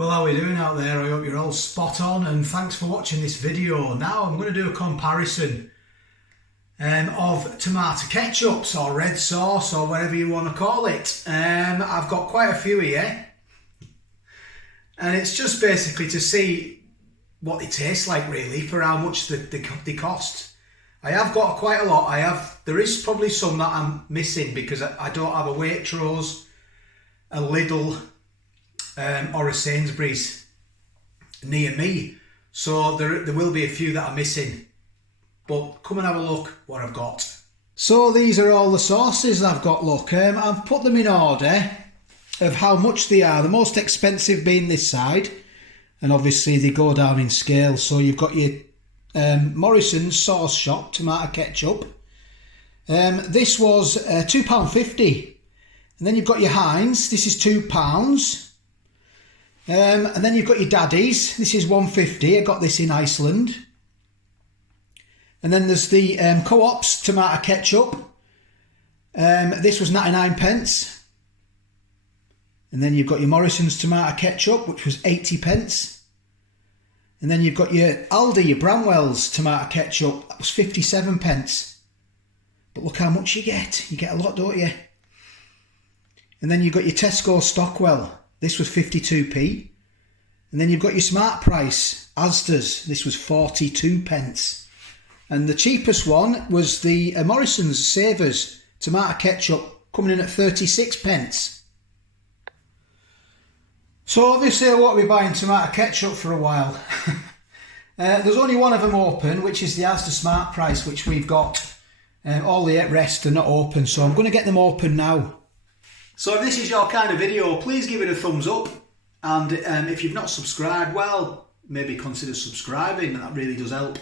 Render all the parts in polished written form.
Well, how are we doing out there? I hope you're all spot on, and thanks for watching this video. Now I'm going to do a comparison of tomato ketchups or red sauce or whatever you want to call it. I've got quite a few here, and it's just basically to see what they taste like, really, for how much they cost. I have got quite a lot. There is probably some that I'm missing because I don't have a Waitrose, a Lidl, or a Sainsbury's near me, so there will be a few that are missing, but come and have a look what I've got. So these are all the sauces I've got. Look, I've put them in order of how much they are, the most expensive being this side, and obviously they go down in scale. So you've got your Morrison's sauce shop tomato ketchup. This was £2.50, and then you've got your Heinz. This is £2. And then you've got your Daddy's. This is £1.50. I got this in Iceland. And then there's the Co-op's tomato ketchup. This was 99p. And then you've got your Morrison's tomato ketchup, which was 80p. And then you've got your Aldi, your Bramwell's tomato ketchup. That was 57p. But look how much you get. You get a lot, don't you? And then you've got your Tesco Stockwell. This was 52p. And then you've got your Smart Price, Asda's. This was 42p. And the cheapest one was the Morrison's Savers tomato ketchup, coming in at 36p. So obviously I won't be buying tomato ketchup for a while. There's only one of them open, which is the Asda Smart Price, which we've got. All the rest are not open, so I'm going to get them open now. So if this is your kind of video, please give it a thumbs up, and if you've not subscribed, well, maybe consider subscribing. That really does help.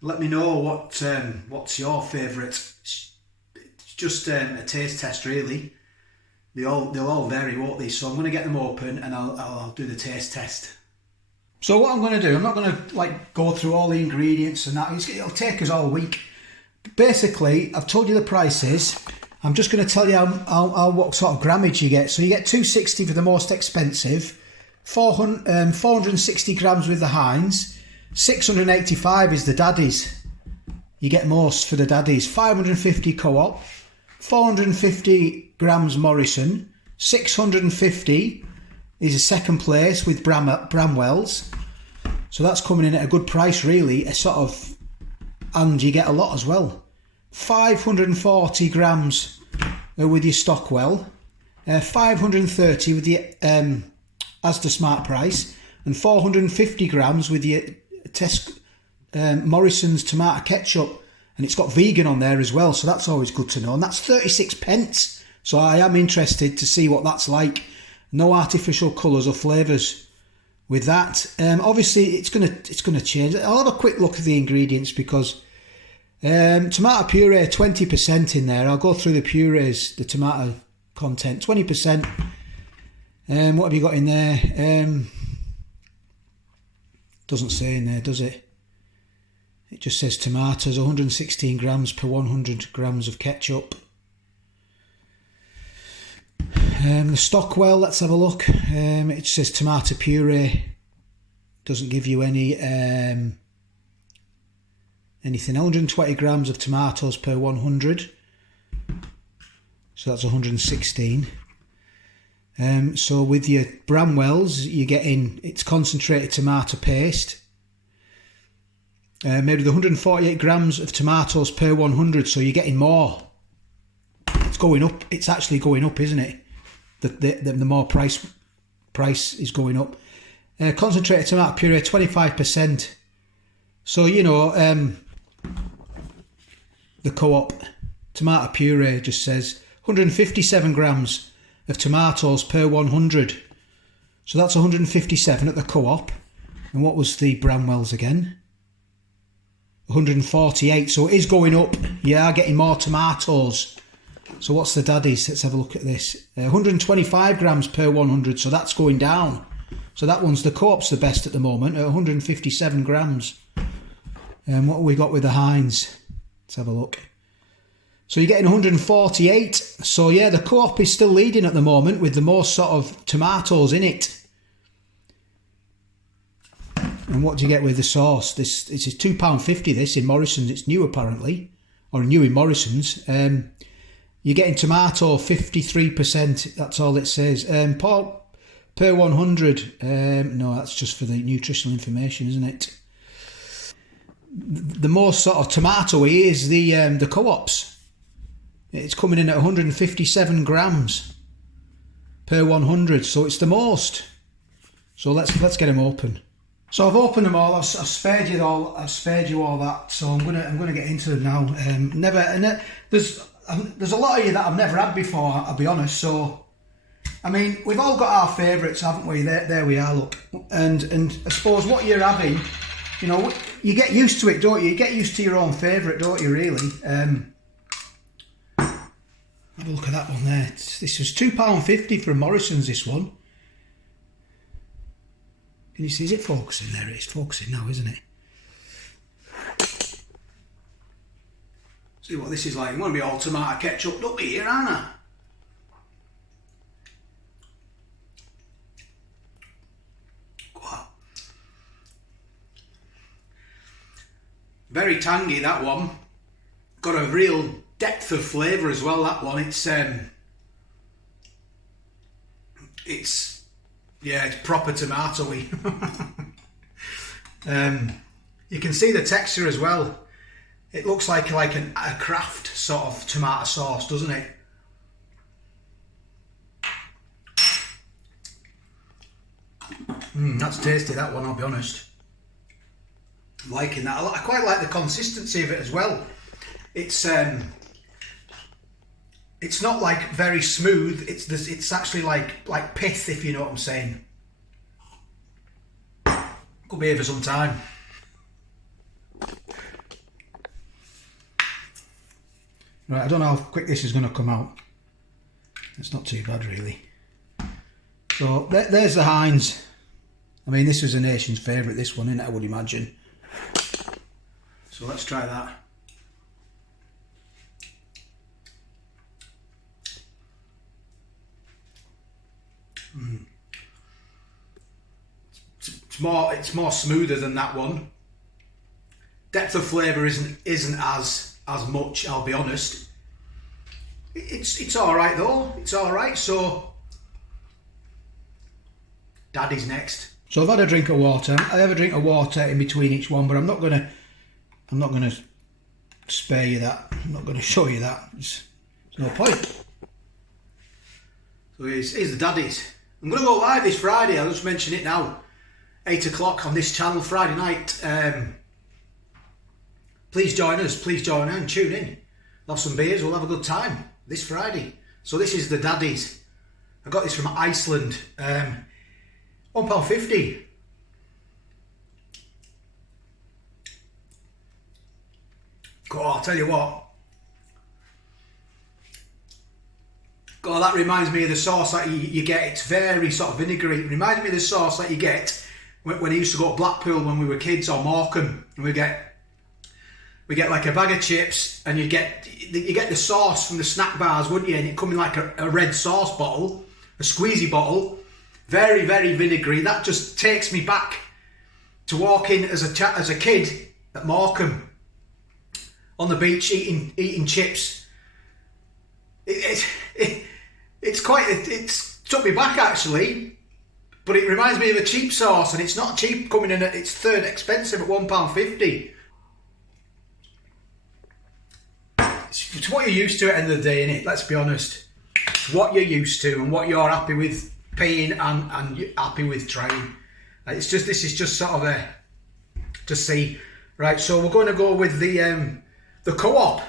Let me know what's your favourite. It's just a taste test, really. They'll all vary, won't they? So I'm going to get them open and I'll do the taste test. So what I'm going to do, I'm not going to go through all the ingredients and that. It'll take us all week. But basically, I've told you the prices. I'm just going to tell you what sort of grammage you get. So you get 260 for the most expensive, 460 grams with the Heinz, 685 is the Daddy's. You get most for the Daddy's. 550 Co-op, 450 grams Morrison, 650 is a second place with Bramwell's. So that's coming in at a good price, really. And you get a lot as well. 540 grams with your Stockwell, 530 with the Asda Smart Price, and 450 grams with your Morrison's tomato ketchup, and it's got vegan on there as well, so that's always good to know. And that's 36p. So I am interested to see what that's like. No artificial colours or flavours with that. Obviously, it's gonna change. I'll have a quick look at the ingredients because. Tomato puree, 20% in there. I'll go through the purees, the tomato content, 20%. What have you got in there? Doesn't say in there, does it? It just says tomatoes, 116 grams per 100 grams of ketchup. The Stockwell, let's have a look. It says tomato puree. Doesn't give you any anything. 120 grams of tomatoes per 100, so that's 116. So with your Bramwell's, you're getting it's concentrated tomato paste, made with 148 grams of tomatoes per 100, so you're getting more. It's going up. It's actually going up, isn't it? The more price is going up. Concentrated tomato puree, 25%. So you know. The Co-op tomato puree just says 157 grams of tomatoes per 100. So that's 157 at the Co-op. And what was the Bramwell's again? 148. So it is going up. You are getting more tomatoes. So what's the Daddy's? Let's have a look at this. 125 grams per 100. So that's going down. So that one's the Co-op's the best at the moment at 157 grams. And what have we got with the Heinz? Let's have a look. So you're getting 148. So yeah, the Co-op is still leading at the moment with the most sort of tomatoes in it. And what do you get with the sauce? This is £2.50 this in Morrison's. It's new apparently, or new in Morrison's. You're getting tomato 53%, that's all it says. Per 100, no, that's just for the nutritional information, isn't it? The most sort of tomatoey is the co-ops. It's coming in at 157 grams per 100, so it's the most. So let's get them open. So I've opened them all. I've spared you all. I've spared you all that. So I'm gonna get into them now. There's a lot of you that I've never had before, I'll be honest. So I mean, we've all got our favourites, haven't we? There we are. Look, and I suppose what you're having, you know, you get used to it, don't you? You get used to your own favourite, don't you? Really. Have a look at that one there. This was £2.50 from Morrison's. This one. Can you see? Is it focusing? There it is, focusing now, isn't it? See what this is like. I'm going to be all tomato ketchup up here, aren't I? Wow. Very tangy, that one. Got a real depth of flavour as well, that one. It's proper tomatoey. You can see the texture as well. It looks like a Kraft sort of tomato sauce, doesn't it? That's tasty, that one, I'll be honest. I'm liking that. I quite like the consistency of it as well. It's not like very smooth. It's actually like pith, if you know what I'm saying. Could be here for some time. Right, I don't know how quick this is going to come out. It's not too bad, really. So there's the Heinz. I mean, this was a nation's favourite, this one, isn't it, I would imagine. So let's try that. It's more smoother than that one. Depth of flavour isn't as much, I'll be honest. It's all right though. It's all right. So Daddy's next. So I've had a drink of water. I have a drink of water in between each one, but I'm not gonna spare you that. I'm not gonna show you that. There's no point. So here's the Daddy's. I'm gonna go live this Friday. I'll just mention it now. 8 o'clock on this channel Friday night. Please join us. Please join in. Tune in. We'll have some beers. We'll have a good time this Friday. So this is the Daddy's. I got this from Iceland. £1.50. God, I'll tell you what. God, that reminds me of the sauce that you get. It's very sort of vinegary. It reminds me of the sauce that you get when I used to go to Blackpool when we were kids, or Morecambe, and we get like a bag of chips, and you get the sauce from the snack bars, wouldn't you? And it come in like a red sauce bottle, a squeezy bottle, very, very vinegary. That just takes me back to walking as a kid at Morecambe on the beach eating chips. It's took me back actually. But it reminds me of a cheap sauce, and it's not cheap, coming in at its third expensive at £1.50. It's what you're used to at the end of the day, innit? Let's be honest. It's what you're used to and what you're happy with paying and you're happy with trying. This is just sort of to see. Right, so we're going to go with the Co-op.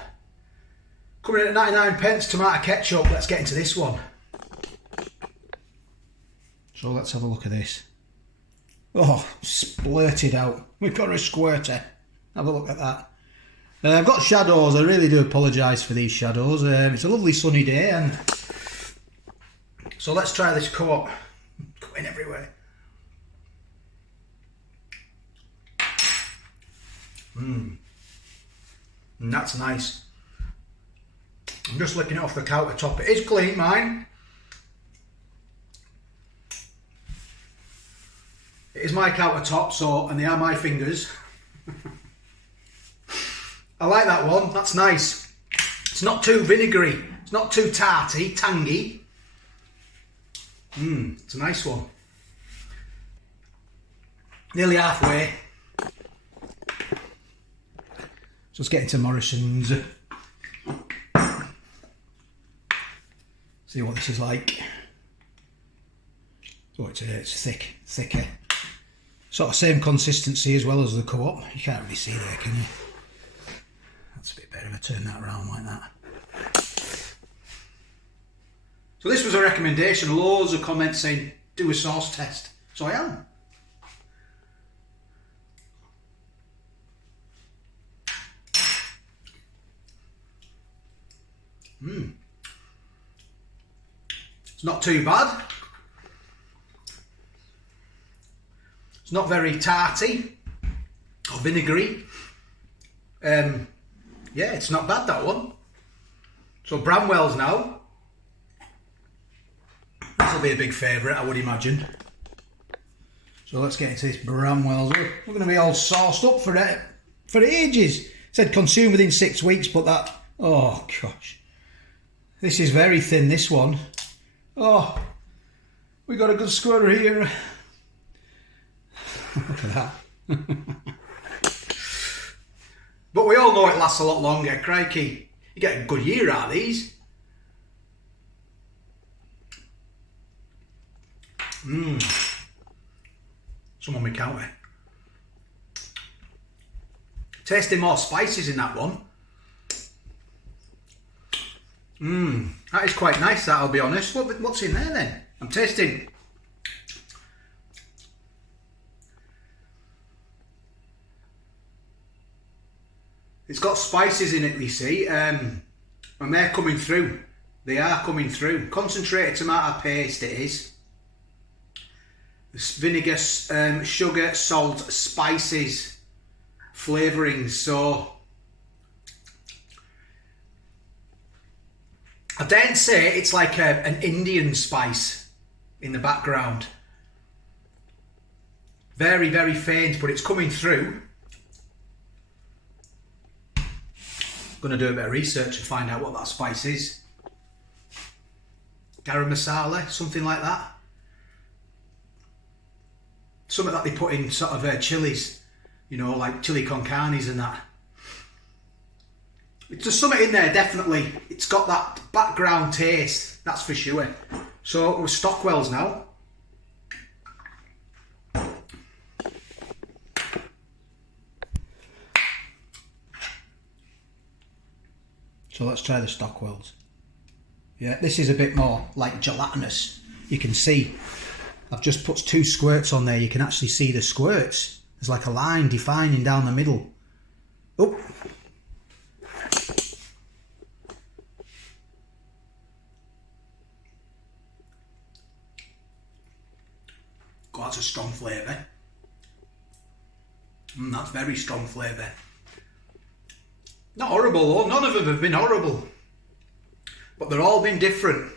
Coming in at 99p, tomato ketchup. Let's get into this one. So let's have a look at this. Oh, splurted out. We've got a squirter. Have a look at that. I've got shadows. I really do apologise for these shadows. It's a lovely sunny day, and so let's try this Co-op. Going everywhere. That's nice. I'm just licking it off the countertop. It is clean, mine. It is my countertop, so, and they are my fingers. I like that one, that's nice. It's not too vinegary, it's not too tarty, tangy. It's a nice one. Nearly halfway. Just getting to Morrison's. See what this is like. Oh, it's thicker. Sort of same consistency as well as the Co-op. You can't really see there, can you? That's a bit better if I turn that around like that. So this was a recommendation. Loads of comments saying do a sauce test. So I am. It's not too bad. It's not very tarty or vinegary. Yeah, it's not bad, that one. So Bramwell's now. This will be a big favourite, I would imagine. So let's get into this Bramwell's. We're going to be all sauced up for it for ages. It said consume within 6 weeks, but that, oh gosh. This is very thin, this one. Oh, we got a good squirrel here. Look at that. But we all know it lasts a lot longer, crikey. You get a good year out of these. Some on my counter. Tasting more spices in that one. That is quite nice, that, I'll be honest. What's in there then? I'm tasting. It's got spices in it, you see, and they're coming through. They are coming through. Concentrated tomato paste it is. Vinegar, sugar, salt, spices, flavourings. So I daren't say it's like an Indian spice in the background. Very, very faint, but it's coming through. Going to do a bit of research and find out what that spice is. Garam masala, something like that. Something that they put in sort of chilies, you know, like chili con carnes and that. There's something in there, definitely. It's got that background taste, that's for sure. So we're Stockwell's now. So let's try the Stockwell's. Yeah, this is a bit more like gelatinous. You can see, I've just put 2 squirts on there. You can actually see the squirts. There's like a line defining down the middle. Oh. God, that's a strong flavour. That's very strong flavour. Not horrible though, none of them have been horrible. But they're all been different.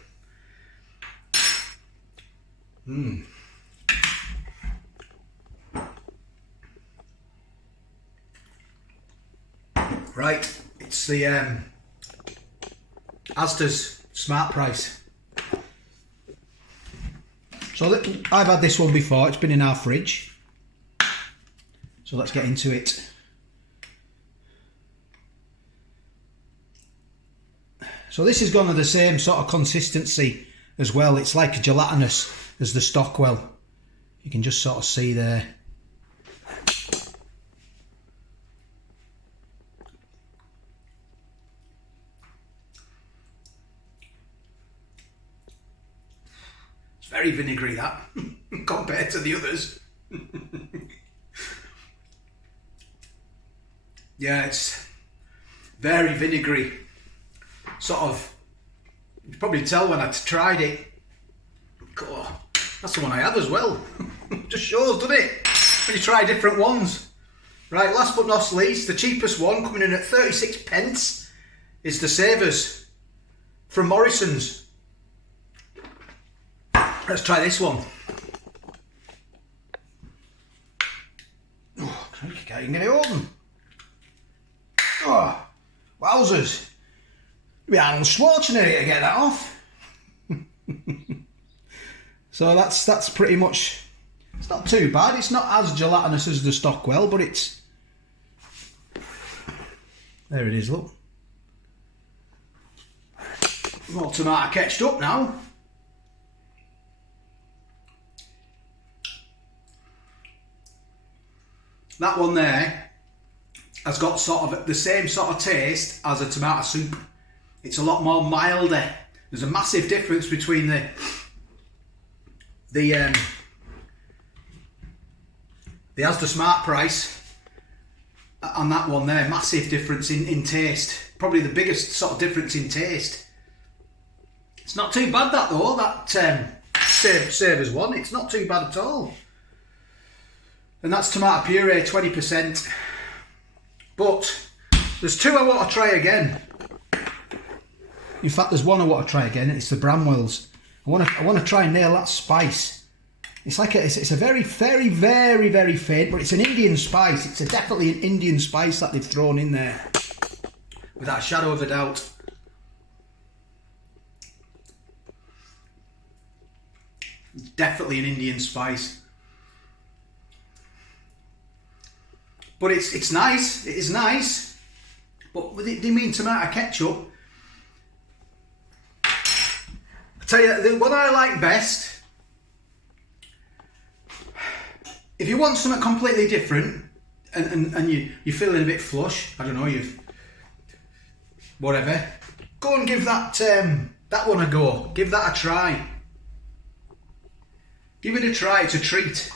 Right, it's the Asda's Smart Price. So I've had this one before, it's been in our fridge. So let's get into it. So this has gone to the same sort of consistency as well. It's like gelatinous as the Stockwell. You can just sort of see there. It's very vinegary, that, compared to the others. Yeah, it's very vinegary. Sort of, you can probably tell when I tried it. God, that's the one I had as well. Just shows, doesn't it? When you try different ones. Right, last but not least, the cheapest one, coming in at 36 pence, is the Savers from Morrison's. Let's try this one. can't even get it open. Oh, wowzers. We Arnold Schwarzenegger to get that off. So that's pretty much, it's not too bad. It's not as gelatinous as the Stockwell, but it's, there it is, look. More tomato ketchup up now. That one there has got sort of the same sort of taste as a tomato soup. It's a lot more milder. There's a massive difference between the Asda Smart Price and that one there. Massive difference in taste. Probably the biggest sort of difference in taste. It's not too bad that though, that Savers one. It's not too bad at all. And that's tomato puree, 20%. But there's two I want to try again. In fact, there's one I want to try again, and it's the Bramwells. I want to try and nail that spice. It's like it's a very, very, very, very faint, but it's an Indian spice. It's definitely an Indian spice that they've thrown in there, without a shadow of a doubt. It's definitely an Indian spice. But it's nice. It is nice. But do you mean tomato ketchup? I tell you, the one I like best, if you want something completely different and you're feeling a bit flush, I don't know, whatever, go and give that one a go. Give that a try. Give it a try. It's a treat.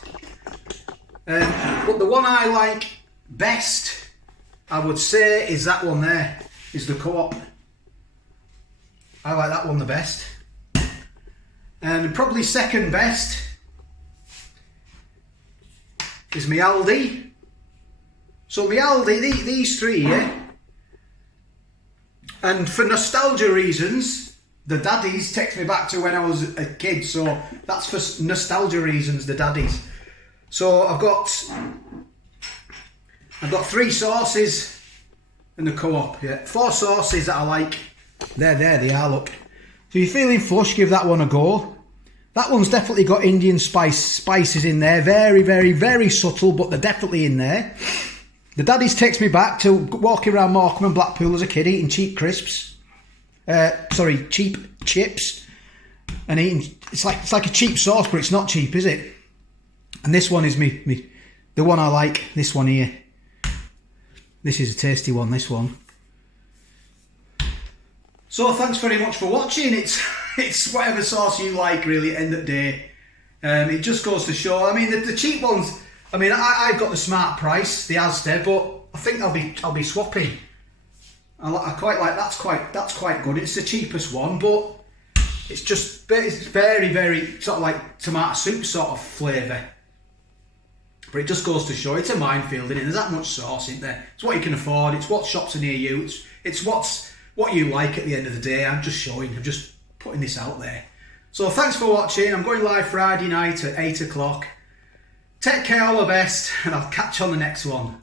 But the one I like best, I would say, is that one there, is the Co-op. I like that one the best. And probably second best is my Aldi. So my Aldi, these three here, and for nostalgia reasons, the Daddies takes me back to when I was a kid, so that's for nostalgia reasons, the Daddies. So I've got 3 sauces in the Co-op, yeah. 4 sauces that I like. There they are, look. So you're feeling flush, give that one a go. That one's definitely got Indian spices in there. Very, very, very subtle, but they're definitely in there. The Daddies takes me back to walking around Morecambe and Blackpool as a kid, eating cheap crisps. Cheap chips. And eating, it's like a cheap sauce, but it's not cheap, is it? And this one is the one I like, this one here. This is a tasty one, this one. So thanks very much for watching. It's whatever sauce you like, really, at the end of the day. It just goes to show. I mean, the cheap ones, I mean, I've got the Smart Price, the Asda, but I think I'll be swapping. I quite like, that's quite good. It's the cheapest one, but it's very, very sort of like tomato soup sort of flavour. But it just goes to show, it's a minefield, isn't it? There's that much sauce in there. It's what you can afford. It's what shops are near you. It's what you like at the end of the day. I'm just putting this out there. So thanks for watching. I'm going live Friday night at 8 o'clock. Take care, all the best, and I'll catch you on the next one.